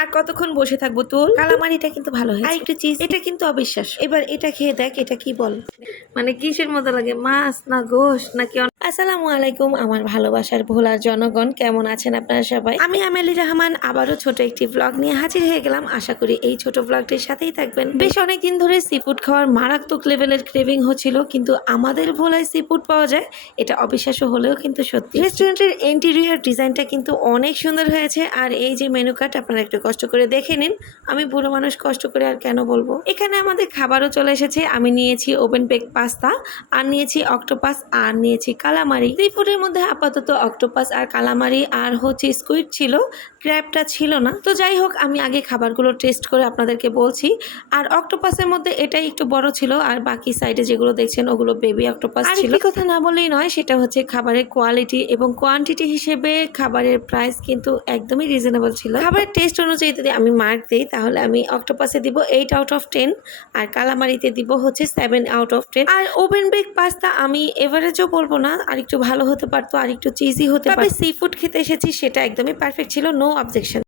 আর কতক্ষণ বসে থাকবো তুল? কালামারিটা কিন্তু ভালো হয়েছে। আর একটু চিজ, এটা কিন্তু অবিশ্বাস্য। এবার এটা খেয়ে দেখ, এটা কি বল, মানে কিসের মতো লাগে, মাছ না গোশ নাকি? আসসালামু আলাইকুম আমার ভালোবাসার ভোলার জনগণ, কেমন আছেন আপনারা সবাই? আমি আমেলি রহমান আবারও ছোট একটি ব্লগ নিয়ে হাজির হয়ে গেলাম। আশা করি এই ছোট ব্লগটির সাথেই থাকবেন। বেশ অনেকদিন ধরে সি ফুড খাওয়ার মারাত্মক লেভেলের ক্রেভিং হচ্ছিল, কিন্তু আমাদের ভোলায় সি ফুড পাওয়া যায়, এটা অবিশ্বাস্য হলেও কিন্তু সত্যি। রেস্টুরেন্টের ইন্টেরিয়র ডিজাইনটা কিন্তু অনেক সুন্দর হয়েছে। আর এই যে মেনু কার্ড, আপনারা একটু কষ্ট করে দেখে নিন। আমি বুড়ো মানুষ, কষ্ট করে আর কেন বলবো। এখানে আমাদের খাবারও চলে এসেছে। আমি নিয়েছি ওভেন বেক পাস্তা, আর নিয়েছি অক্টোপাস, আর নিয়েছি কালামারি। সি ফুডের মধ্যে আপাতত অক্টোপাস আর কালামারি আর হচ্ছে স্কুইড ছিল, ক্র্যাবটা ছিল না। তো যাই হোক, আমি আগে খাবারগুলো টেস্ট করে আপনাদেরকে বলছি। আর অক্টোপাসের মধ্যে এটাই একটু বড় ছিল, আর বাকি সাইডে যেগুলো দেখছেন ওগুলো বেবি অক্টোপাস ছিল। কথা না বললেই নয়, সেটা হচ্ছে খাবারের কোয়ালিটি এবং কোয়ান্টিটি হিসেবে খাবারের প্রাইস কিন্তু একদমই রিজনেবল ছিল। খাবারের টেস্ট অনুযায়ী যদি আমি মার্ক দিই, তাহলে আমি অক্টোপাসে দিব 8 আউট অফ 10, আর কালামারিতে দিব হচ্ছে 7 আউট অফ 10। আর ওভেন বেক পাস্তা আমি এভারেজও বলবো না, আর একটু ভালো হতে পারতো, আর একটু চিজি হতে পারতো। সি ফুড খেতে এসেছি, সেটা একদমই পারফেক্ট ছিল, নো অবজেকশন।